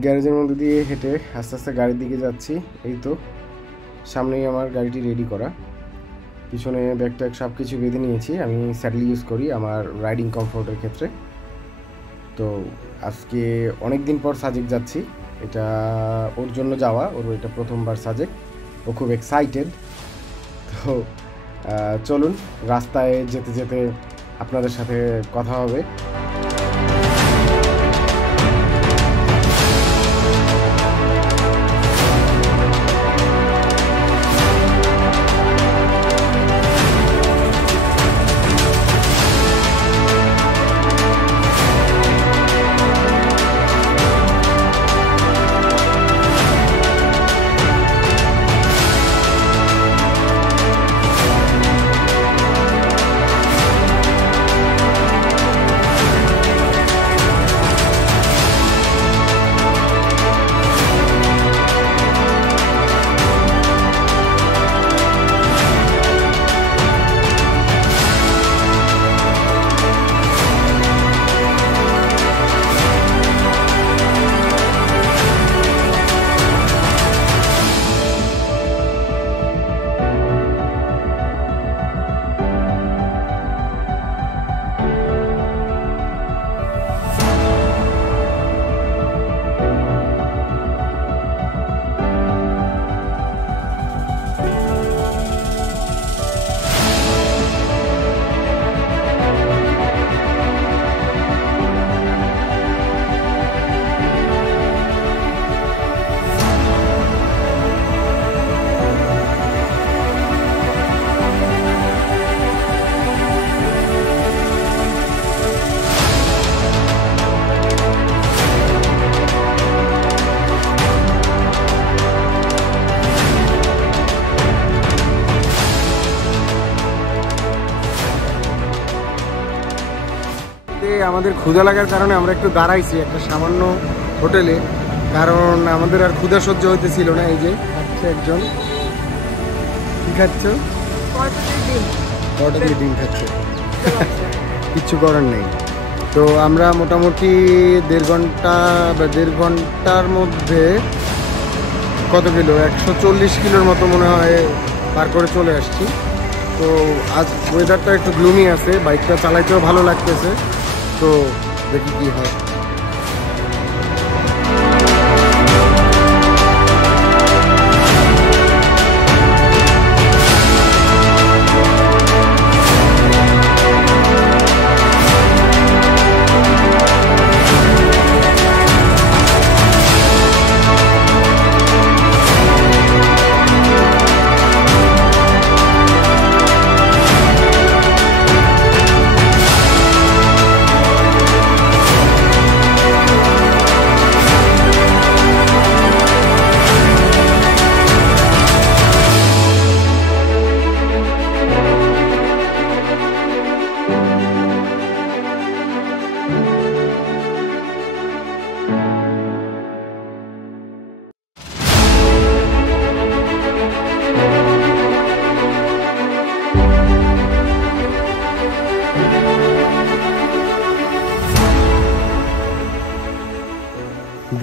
গ্যারেজের মধ্যে দিয়ে হেঁটে আস্তে আস্তে গাড়ির দিকে যাচ্ছি। এই তো সামনেই আমার গাড়িটি রেডি করা, পিছনে ব্যাগ ট্যাগ সব কিছু বেঁধে নিয়েছি। আমি স্যাডেল ইউজ করি আমার রাইডিং কমফোর্টের ক্ষেত্রে। তো আজকে অনেক দিন পর সাজেক যাচ্ছি, এটা ওর জন্য যাওয়া, ওর এটা প্রথমবার সাজেক, ও খুব এক্সাইটেড। তো চলুন রাস্তায় যেতে যেতে আপনাদের সাথে কথা হবে। আমাদের ক্ষুধা লাগার কারণে আমরা একটু দাঁড়াইছি একটা সামান্য হোটেলে, কারণ আমাদের আর ক্ষুধা সহ্য হইতেছিল না। এই যে খাচ্ছে একজন, কি খাচ্ছ? কটকের ডিম খাচ্ছে, কিচ্ছু করার নেই। তো আমরা মোটামুটি দেড় ঘন্টার মধ্যে কত কিলো, 140 কিলোর মতো মনে হয় পার করে চলে আসছি। তো আজ ওয়েদারটা একটু গ্লুমি আছে, বাইকটা চালাইতেও ভালো লাগতেছে। তো দেখি কি হয়।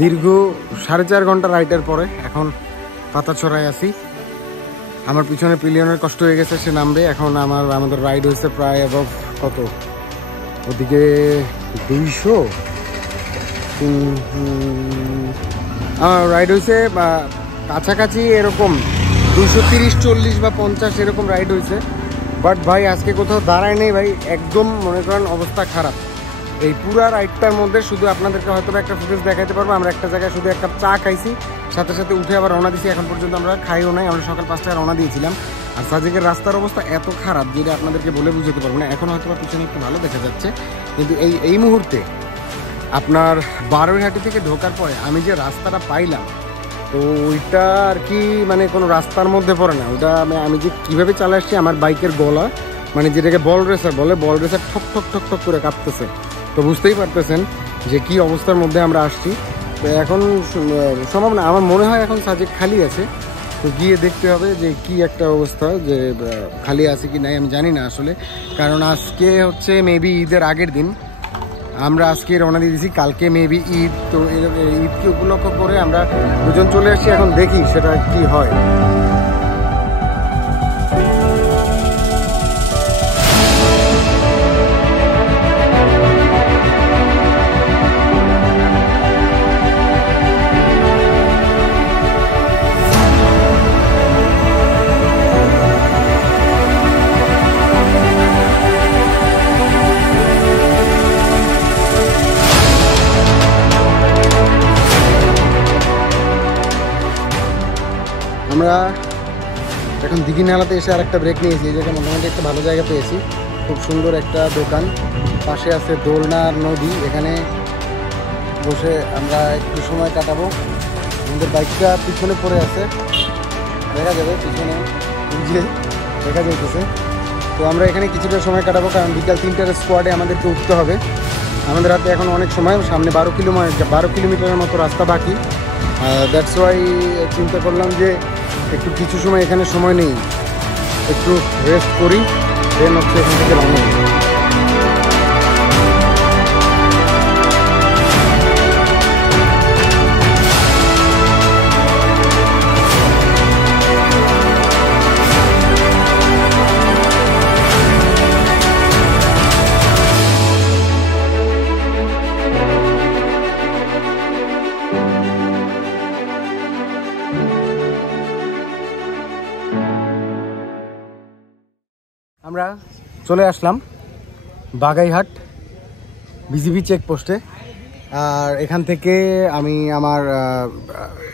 দীর্ঘ 4.5 ঘন্টা রাইডের পরে এখন পাতাছড়ায় আছি। আমার পিছনে পিলিয়নের কষ্ট হয়ে গেছে, সে নামবে এখন। আমাদের রাইড হয়েছে প্রায় অ্যাবভ কত, ওদিকে 200 আমার রাইড হয়েছে কাছাকাছি এরকম 230-40 বা 50 এরকম রাইড হয়েছে। বাট ভাই আজকে কোথাও দাঁড়ায় নেই ভাই, একদম মনে করেন অবস্থা খারাপ। এই পুরা রাইডটার মধ্যে শুধু আপনাদেরকে হয়তো একটা ফুটেজ দেখাতে পারবো, আমরা একটা জায়গায় শুধু এক কাপ চা খাইছি, সাথে সাথে উঠে আবার রওনা দিয়েছি। এখন পর্যন্ত আমরা খাইও নাই, আমরা সকাল 5টায় রওনা দিয়েছিলাম। আর সাজেকের রাস্তার অবস্থা এত খারাপ যেটা আপনাদেরকে বলে বুঝতে পারবো না। এখন হয়তো পিছনে একটু ভালো দেখা যাচ্ছে, কিন্তু এই মুহূর্তে আপনার বারোইহাটি থেকে ঢোকার পরে আমি যে রাস্তাটা পাইলাম, তো ওইটা আর কি মানে কোনো রাস্তার মধ্যে পড়ে না। ওটা আমি যে কীভাবে চালা আসছি, আমার বাইকের গলা মানে যেটাকে বল রেসার বলে, বল রেসার ঠক ঠক ঠক ঠক করে কাঁপতেছে। তো বুঝতেই পারতেছেন যে কি অবস্থার মধ্যে আমরা আসছি। তো এখন সম্ভব না, আমার মনে হয় এখন সাজেক খালি আছে। তো গিয়ে দেখতে হবে যে কি একটা অবস্থা, যে খালি আছে কি নাই আমি জানি না আসলে, কারণ আজকে হচ্ছে মেবি ঈদের আগের দিন। আমরা আজকে রওনা দিয়ে দিয়েছি, কালকে মেবি ঈদ, তো ঈদকে উপলক্ষ করে আমরা দুজন চলে আসছি। এখন দেখি সেটা কি হয়। আমরা এখন দিঘিনালাতে এসে আর একটা ব্রেক নিয়েছি। এই জায়গায় মোটামুটি একটা ভালো জায়গা পেয়েছি, খুব সুন্দর একটা দোকান, পাশে আছে দোলনার নদী। এখানে বসে আমরা একটু সময় কাটাবো। আমাদের বাইকটা পিছনে পড়ে আছে, দেখা যাবে পিছনে যে দেখা যাইতেছে। তো আমরা এখানে কিছুটা সময় কাটাবো, কারণ বিকাল 3টার স্কোয়াডে আমাদেরকে উঠতে হবে। আমাদের হাতে এখন অনেক সময়, সামনে 12 কিলোমিটারের মতো রাস্তা বাকি। দ্যাটস ওয়াই চিন্তা করলাম যে একটু কিছু সময় এখানে সময় নেই, একটু রেস্ট করি, দেন হচ্ছে এখান থেকে রওনা দিই। আমরা চলে আসলাম বাগাইহাট বিজিবি চেকপোস্টে। আর এখান থেকে আমি আমার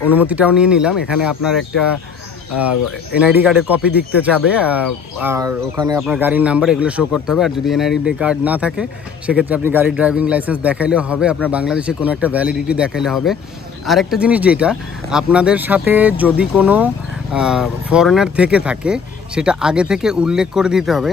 অনুমতিটাও নিয়ে নিলাম। এখানে আপনার একটা এনআইডি কার্ডের কপি দিতে চাবে, আর ওখানে আপনার গাড়ির নাম্বার এগুলো শো করতে হবে। আর যদি এনআইডি কার্ড না থাকে সেক্ষেত্রে আপনি গাড়ির ড্রাইভিং লাইসেন্স দেখাইলেও হবে, আপনার বাংলাদেশে কোনো একটা ভ্যালিডিটি দেখাইলে হবে। আর একটা জিনিস যেটা আপনাদের সাথে যদি কোনো ফরেনার থেকে থাকে সেটা আগে থেকে উল্লেখ করে দিতে হবে।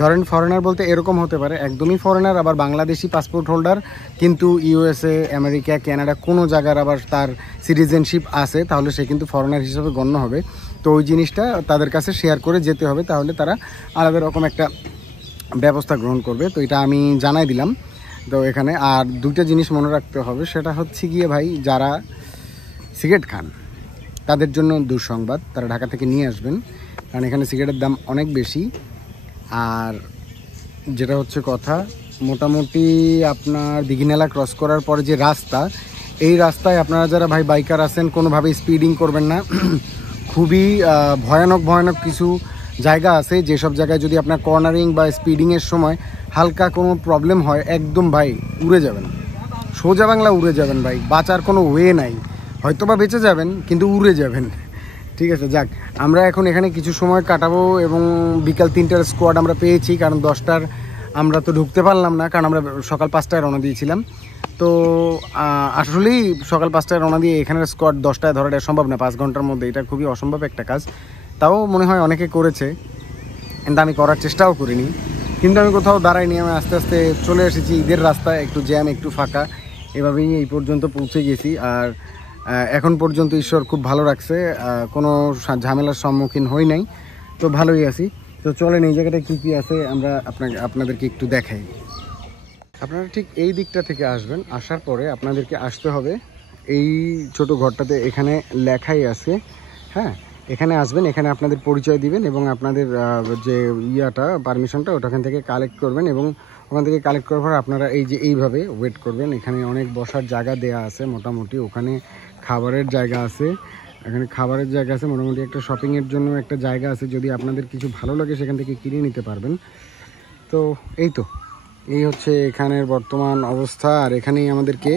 ধরেন ফরেনার বলতে এরকম হতে পারে একদমই ফরেনার, আবার বাংলাদেশি পাসপোর্ট হোল্ডার, কিন্তু ইউএসএ, আমেরিকা, কানাডা কোনো জায়গার আবার তার সিটিজেনশিপ আছে, তাহলে সে কিন্তু ফরেনার হিসেবে গণ্য হবে। তো ওই জিনিসটা তাদের কাছে শেয়ার করে যেতে হবে, তাহলে তারা আলাদা রকম একটা ব্যবস্থা গ্রহণ করবে। তো এটা আমি জানাই দিলাম। তো এখানে আর দুইটা জিনিস মনে রাখতে হবে, সেটা হচ্ছে গিয়ে ভাই, যারা সিগারেট খান তাদের জন্য দুঃসংবাদ, তারা ঢাকা থেকে নিয়ে আসবেন, কারণ এখানে সিগারেটের দাম অনেক বেশি। আর যেটা হচ্ছে কথা, মোটামুটি আপনার দিঘিনালা ক্রস করার পরে যে রাস্তা, এই রাস্তায় আপনারা যারা ভাই বাইকার আছেন কোনোভাবেই স্পিডিং করবেন না। খুবই ভয়ানক কিছু জায়গা আছে, যেসব জায়গায় যদি আপনার কর্নারিং বা স্পিডিংয়ের সময় হালকা কোনো প্রবলেম হয়, একদম ভাই উড়ে যাবেন, সোজা বাংলা উড়ে যাবেন ভাই, বাঁচার কোনো ওয়ে নাই। হয়তো বা বেঁচে যাবেন কিন্তু উড়ে যাবেন। ঠিক আছে, যাক, আমরা এখন এখানে কিছু সময় কাটাবো এবং বিকাল 3টার স্কোয়াড আমরা পেয়েছি, কারণ 10টার আমরা তো ঢুকতে পারলাম না, কারণ আমরা সকাল 5টায় রওনা দিয়েছিলাম। তো আসলেই সকাল 5টায় রওনা দিয়ে এখানের স্কোয়াড 10টায় ধরাটা সম্ভব না 5 ঘন্টার মধ্যে, এটা খুবই অসম্ভব একটা কাজ। তাও মনে হয় অনেকে করেছে, কিন্তু আমি করার চেষ্টাও করিনি। কিন্তু আমি কোথাও দাঁড়াইনি, আমি আস্তে আস্তে চলে এসেছি ঈদের রাস্তায়, একটু জ্যাম একটু ফাঁকা, এভাবেই এই পর্যন্ত পৌঁছে গেছি। আর এখন পর্যন্ত ঈশ্বর খুব ভালো রাখছে, কোনো ঝামেলার সম্মুখীন হই নাই, তো ভালোই আছি। তো চলেন এই জায়গাটা কী কী আছে আমরা আপনাদেরকে একটু দেখাই। আপনারা ঠিক এই দিকটা থেকে আসবেন, আসার পরে আপনাদেরকে আসতে হবে এই ছোট ঘরটাতে, এখানে লেখাই আছে, হ্যাঁ, এখানে আসবেন, এখানে আপনাদের পরিচয় দিবেন এবং আপনাদের যে পারমিশনটা ওখান থেকে কালেক্ট করবেন, এবং ওখান থেকে কালেক্ট করার পর আপনারা এই যে এইভাবে ওয়েট করবেন। এখানে অনেক বসার জায়গা দেয়া আছে মোটামুটি, ওখানে খাবারের জায়গা আছে, এখানে খাবারের জায়গা আছে, মোটামুটি একটা শপিংয়ের জন্য একটা জায়গা আছে, যদি আপনাদের কিছু ভালো লাগে সেখান থেকে কিনে নিতে পারবেন। তো এই হচ্ছে এখানের বর্তমান অবস্থা। আর এখানেই আমাদেরকে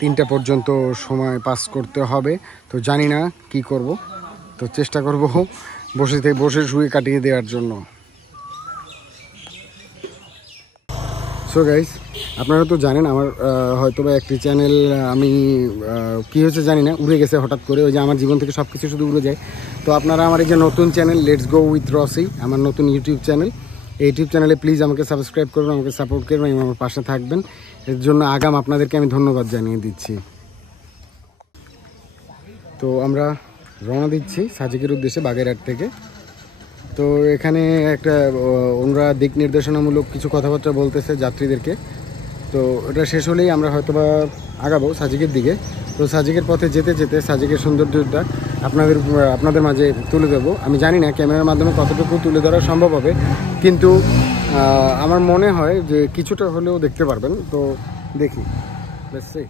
3টা পর্যন্ত সময় পাস করতে হবে। তো জানি না কি করব, তো চেষ্টা করব বসে শুয়ে কাটিয়ে দেওয়ার জন্য। সো গাইস, আপনারা তো জানেন আমার হয়তো বা একটি চ্যানেল, আমি কী হয়েছে জানি না, উড়ে গেছে হঠাৎ করে, ওই যে আমার জীবন থেকে সব কিছু শুধু উড়ে যায়। তো আপনারা আমার এই যে নতুন চ্যানেল লেটস গো উইথ রসি, আমার নতুন ইউটিউব চ্যানেল, এই ইউটিউব চ্যানেলে প্লিজ আমাকে সাবস্ক্রাইব করবেন, আমাকে সাপোর্ট করবেন এবং আমার পাশে থাকবেন। এর জন্য আগাম আপনাদেরকে আমি ধন্যবাদ জানিয়ে দিচ্ছি। তো আমরা রওনা দিচ্ছি সাজেকের উদ্দেশ্যে বাগেরহাট থেকে। তো এখানে একটা ওনারা দিক নির্দেশনামূলক কিছু কথাবার্তা বলতেছে যাত্রীদেরকে। তো ওটা শেষ হলেই আমরা হয়তোবা আগাবো সাজিকের দিকে। তো সাজিকের পথে যেতে যেতে সাজিকের সৌন্দর্যটা আপনাদের মাঝে তুলে দেবো। আমি জানি না ক্যামেরার মাধ্যমে কতটুকু তুলে ধরা সম্ভব হবে, কিন্তু আমার মনে হয় যে কিছুটা হলেও দেখতে পারবেন। তো দেখি, লেটস সি।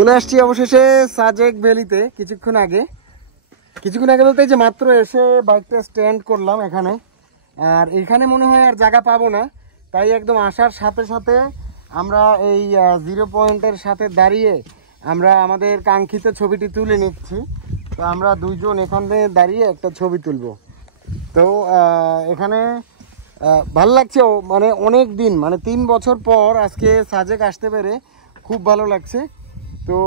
চলে আসছি অবশেষে সাজেক ভ্যালিতে কিছুক্ষণ আগে বলতে যে মাত্র এসে বাইকটা স্ট্যান্ড করলাম এখানে। আর এখানে মনে হয় আর জায়গা পাবো না, তাই একদম আসার সাথে সাথে আমরা এই 0 পয়েন্টের সাথে দাঁড়িয়ে আমরা আমাদের কাঙ্ক্ষিত ছবিটি তুলে নিচ্ছি। তো আমরা দুইজন এখানে দাঁড়িয়ে একটা ছবি তুলব। তো এখানে ভালো লাগছে, মানে অনেক দিন, মানে 3 বছর পর আজকে সাজেক আসতে পেরে খুব ভালো লাগছে। তো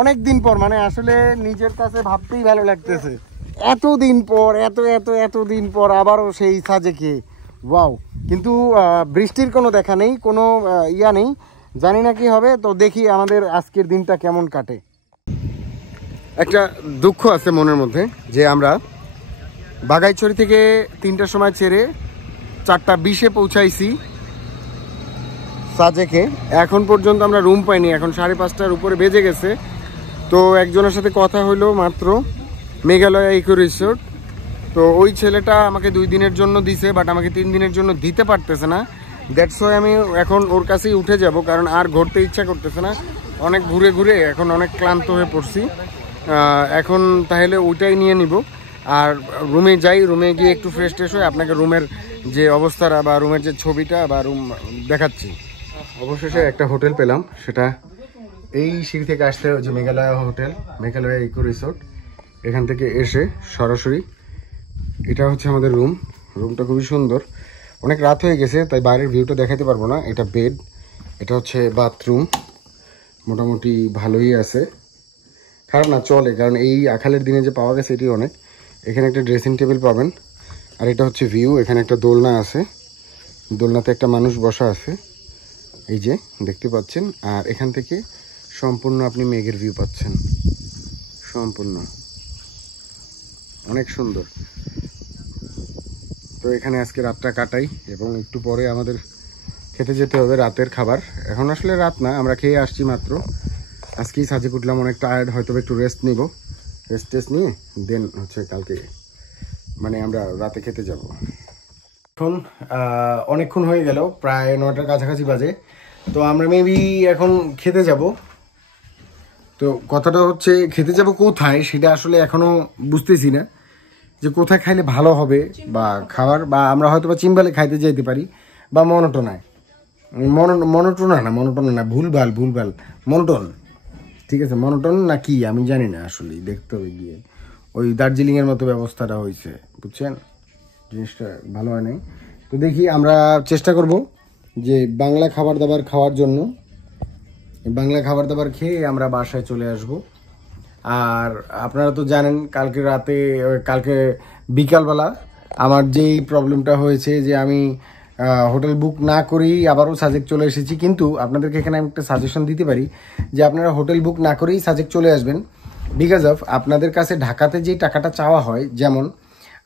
অনেক দিন পর, মানে আসলে নিজের কাছে ভাবতেই ভালো লাগতেছে, এতদিন পর এতদিন পর আবারও সেই সাজেকে। ওয়াও! কিন্তু বৃষ্টির কোনো দেখা নেই, কোনো ইয়া নেই, জানি না কি হবে। তো দেখি আমাদের আজকের দিনটা কেমন কাটে। একটা দুঃখ আছে মনের মধ্যে যে আমরা বাগাইছড়ি থেকে 3টার সময় ছেড়ে 4:20-এ পৌঁছাইছি সাজেকে। এখন পর্যন্ত আমরা রুম পাইনি, এখন 5:30টার উপরে বেজে গেছে। তো একজনের সাথে কথা হলো মাত্র, মেঘালয় ইকো রিসোর্ট। তো ওই ছেলেটা আমাকে 2 দিনের জন্য দিছে, বাট আমাকে 3 দিনের জন্য দিতে পারতেছে না। দ্যাটস ওয়াই আমি এখন ওর কাছেই উঠে যাব, কারণ আর ঘুরতে ইচ্ছা করতেছে না। অনেক ঘুরে ঘুরে এখন অনেক ক্লান্ত হয়ে পড়ছি। এখন তাহলে ওইটাই নিয়ে নিব আর রুমে যাই। রুমে গিয়ে একটু ফ্রেশ ট্রেশ হয়ে আপনাকে রুমের যে অবস্থাটা বা রুমের যে ছবিটা বা রুম দেখাচ্ছি। অবশেষে একটা হোটেল পেলাম, সেটা এই সিঁড়ি থেকে আসতে হচ্ছে Meghalaya hotel, Meghalaya eco resort. এখান থেকে এসে সরাসরি এটা হচ্ছে আমাদের রুম। রুমটা খুবই সুন্দর। অনেক রাত হয়ে গেছে তাই বাইরের ভিউটা দেখাতে পারবো না। এটা বেড, এটা হচ্ছে বাথরুম। মোটামুটি ভালোই আছে, খারাপ না, চলে, কারণ এই আখালের দিনে যে পাওয়া গেছে এটি অনেক। এখানে একটা ড্রেসিং টেবিল পাবেন। আর এটা হচ্ছে ভিউ। এখানে একটা দোলনা আছে, দোলনাতে একটা মানুষ বসা আছে, এই যে দেখতে পাচ্ছেন। আর এখান থেকে সম্পূর্ণ আপনি মেঘের ভিউ পাচ্ছেন, সম্পূর্ণ অনেক সুন্দর। তো এখানে আজকে রাতটা কাটাই এবং একটু পরে আমাদের খেতে যেতে হবে রাতের খাবার। এখন আসলে রাত না, আমরা খেয়ে আসছি মাত্র। আজকেই সাজেক উঠলাম, অনেক টায়ার্ড, হয়তো একটু রেস্ট নিব। রেস্ট নিয়ে দেন হচ্ছে কালকে মানে আমরা রাতে খেতে যাব। এখন অনেকক্ষণ হয়ে গেল, প্রায় 9টার কাছাকাছি বাজে। তো আমরা মেবি এখন খেতে যাব। তো কথাটা হচ্ছে খেতে যাব কোথায় সেটা আসলে এখনও বুঝতেছি না, যে কোথায় খাইলে ভালো হবে বা খাবার, বা আমরা হয়তো বা চিম্বালে খাইতে যাইতে পারি বা মনোটনায়। মনোটনা না, ভুলভাল মনোটন, ঠিক আছে, মনোটন না কি আমি জানি না, আসলে দেখতে হবে গিয়ে। ওই দার্জিলিংয়ের মতো ব্যবস্থাটা হয়েছে, বুঝছেন, জিনিসটা ভালো হয় নাই। তো দেখি, আমরা চেষ্টা করব যে বাংলা খাবার দাবার খাওয়ার জন্য। বাংলা খাবার দাবার খেয়ে আমরা বাসায় চলে আসব। আর আপনারা তো জানেন কালকে বিকালবেলা আমার যেই প্রবলেমটা হয়েছে, যে আমি হোটেল বুক না করেই আবারও সাজেক চলে এসেছি। কিন্তু আপনাদেরকে এখানে আমি একটা সাজেশন দিতে পারি যে আপনারা হোটেল বুক না করেই সাজেক চলে আসবেন। বিকজ অফ আপনাদের কাছে ঢাকাতে যে টাকাটা চাওয়া হয়, যেমন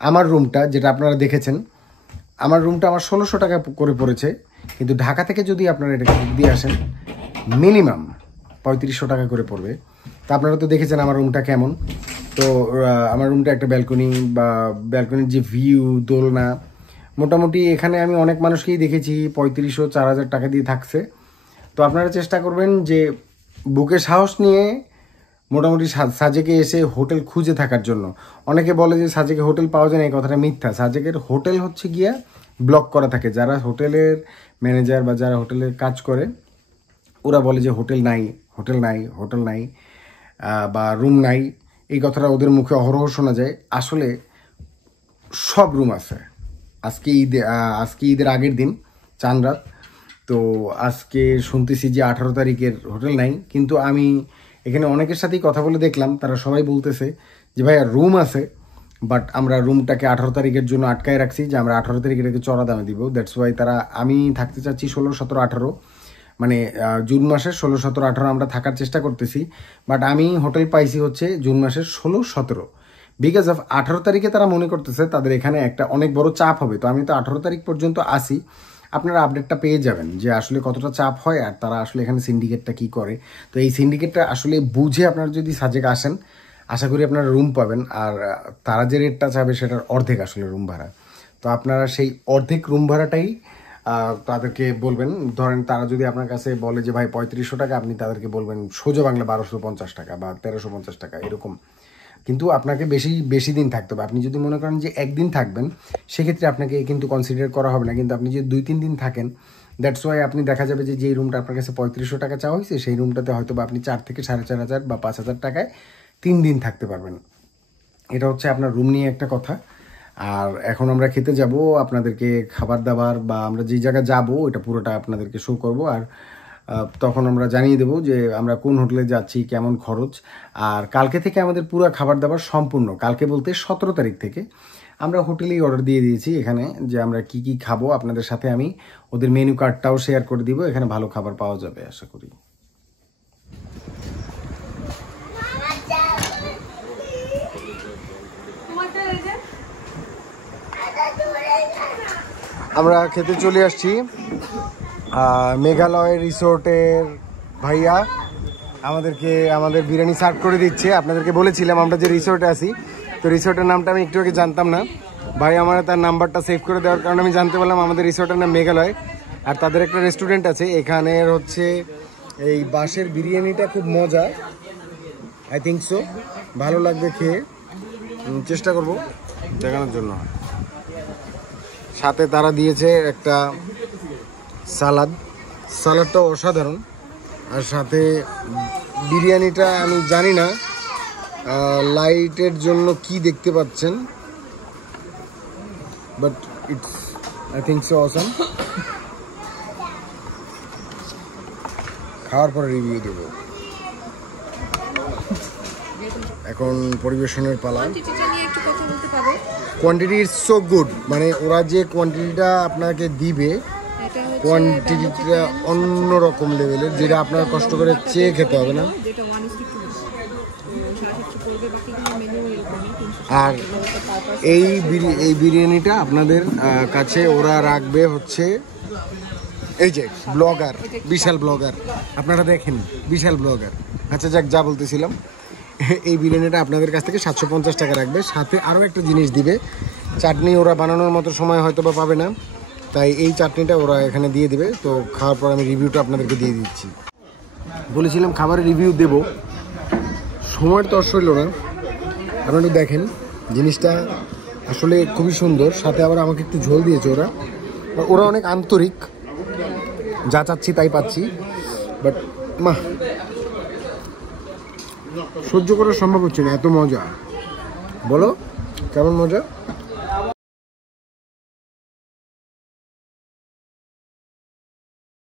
আমার রুমটা যেটা আপনারা দেখেছেন, আমার রুমটা আমার 1600 টাকা করে পড়েছে। কিন্তু ঢাকা থেকে যদি আপনারা এটাকে বুক দিয়ে আসেন, মিনিমাম 3500 টাকা করে পড়বে। তা আপনারা তো দেখেছেন আমার রুমটা কেমন। তো আমার রুমটা একটা ব্যালকনির যে ভিউ, দোলনা, মোটামুটি এখানে আমি অনেক মানুষকেই দেখেছি 3500-4000 টাকা দিয়ে থাকছে। তো আপনারা চেষ্টা করবেন যে বুকে সাহস নিয়ে মোটামুটি সাজেকে এসে হোটেল খুঁজে থাকার জন্য। অনেকে বলে যে সাজেকে হোটেল পাওয়া যায় না, এই কথাটা মিথ্যা। সাজেকের হোটেল হচ্ছে গিয়া ব্লক করা থাকে। যারা হোটেলের ম্যানেজার বা যারা হোটেলের কাজ করে, ওরা বলে যে হোটেল নাই বা রুম নাই। এই কথাটা ওদের মুখে অহরহ শোনা যায়। আসলে সব রুম আছে। আজকে ঈদের আগের দিন চান রাত। তো আজকে শুনতেছি যে 18 তারিখের হোটেল নাই। কিন্তু আমি এখানে অনেকের সাথেই কথা বলে দেখলাম, তারা সবাই বলতেছে যে ভাইয়া রুম আছে, বাট আমরা রুমটাকে 18 তারিখের জন্য আটকায় রাখছি, যে আমরা 18 তারিখ এটাকে চড়া দামে দিব। দ্যাটস ওয়াই আমি থাকতে চাচ্ছি 16, 17, 18, মানে জুন মাসের 16, 17, 18 আমরা থাকার চেষ্টা করতেছি। বাট আমি হোটেল পাইছি হচ্ছে জুন মাসের 16, 17। বিকজ অফ 18 তারিখে তারা মনে করতেছে তাদের এখানে একটা অনেক বড় চাপ হবে। তো আমি তো 18 তারিখ পর্যন্ত আসি, আপনারা আপডেটটা পেয়ে যাবেন যে আসলে কতটা চাপ হয় আর তারা আসলে এখানে সিন্ডিকেটটা কি করে। তো এই সিন্ডিকেটটা আসলে বুঝে আপনারা যদি সাজেক আসেন, আশা করি আপনারা রুম পাবেন। আর তারা যে রেটটা চাবে সেটার অর্ধেক আসলে রুম ভাড়া। তো আপনারা সেই অর্ধেক রুম ভাড়াটাই তাদেরকে বলবেন, ধরেন তারা যদি আপনার কাছে বলে যে ভাই 3500 টাকা, আপনি তাদেরকে বলবেন সোজা বাংলা 1250 টাকা বা 1350 টাকা এরকম। কিন্তু আপনাকে বেশি দিন থাকতে হবে। আপনি যদি মনে করেন যে একদিন থাকবেন, সেক্ষেত্রে আপনাকে কিন্তু কনসিডার করা হবে না। কিন্তু আপনি যদি 2-3 দিন থাকেন, দ্যাটস ওয়াই আপনি দেখা যাবে যে যেই রুমটা আপনার কাছে 3500 টাকা চাওয়া হয়েছে, সেই রুমটাতে হয়তো বা আপনি 4 থেকে 4500 বা 5000 টাকায় 3 দিন থাকতে পারবেন। এটা হচ্ছে আপনার রুম নিয়ে একটা কথা। আর এখন আমরা খেতে যাব, আপনাদেরকে খাবার দাবার বা আমরা যে জায়গায় যাব ওটা পুরোটা আপনাদেরকে শো করব। আর তখন আমরা জানিয়ে দেবো যে আমরা কোন হোটেলে যাচ্ছি, কেমন খরচ। আর কালকে থেকে আমাদের পুরো খাবার দাবার সম্পূর্ণ, কালকে বলতে 17 তারিখ থেকে আমরা হোটেলেই অর্ডার দিয়ে দিয়েছি এখানে, যে আমরা কি কি খাবো আপনাদের সাথে আমি ওদের মেনু কার্ডটাও শেয়ার করে দিব। এখানে ভালো খাবার পাওয়া যাবে আশা করি। আমরা খেতে চলে আসছি মেঘালয় রিসোর্টের ভাইয়া আমাদেরকে আমাদের বিরিয়ানি সার্ভ করে দিচ্ছে। আপনাদেরকে বলেছিলাম আমরা যে রিসোর্টে আছি, তো রিসোর্টের নামটা আমি একটু আগে জানতাম না, ভাই আমার তার নাম্বারটা সেভ করে দেওয়ার কারণে আমি জানতে পারলাম আমাদের রিসোর্টের নাম মেঘালয়। আর তাদের একটা রেস্টুরেন্ট আছে এখানের, হচ্ছে এই বাঁশের বিরিয়ানিটা খুব মজা, আই থিঙ্ক সো ভালো লাগবে খেয়ে, চেষ্টা করব দেখানোর জন্য। সাথে তারা দিয়েছে একটা সালাদটাও অসাধারণ। আর সাথে বিরিয়ানিটা আমি জানি না লাইটের জন্য কি দেখতে পাচ্ছেন, but it's I think so awesome. খাওয়ার পরে রিভিউ দেব। এখন পরিবেশনের পালা। কোয়ান্টিটি ইজ সো গুড, মানে ওরা যে কোয়ান্টিটিটা আপনাকে দিবে, কোয়ান্টিটিটা অন্যরকম লেভেলের, যেটা আপনার কষ্ট করে চেয়ে খেতে হবে না। আর এই বিরিয়ানিটা আপনাদের কাছে ওরা রাখবে হচ্ছে এই যে ব্লগার, বিশাল ব্লগার, আপনারা দেখেন বিশাল ব্লগার। আচ্ছা যাক, যা বলতেছিলাম, এই বিরিয়ানিটা আপনাদের কাছ থেকে 750 টাকা রাখবে। সাথে আরও একটা জিনিস দিবে, চাটনি ওরা বানানোর মতো সময় হয়তো বা পাবে না, তাই এই চাটনিটা ওরা এখানে দিয়ে দেবে। তো খাওয়ার পর আমি রিভিউটা আপনাদেরকে দিয়ে দিচ্ছি। বলেছিলাম খাবারের রিভিউ দেব, সময়ের তো অসইল না। আপনারা একটু দেখেন, জিনিসটা আসলে খুবই সুন্দর। সাথে আবার আমাকে একটু ঝোল দিয়েছে ওরা অনেক আন্তরিক, যা চাচ্ছি তাই পাচ্ছি। বাট সহ্য করা সম্ভব হচ্ছে না, এত মজা। বলো কেমন মজা?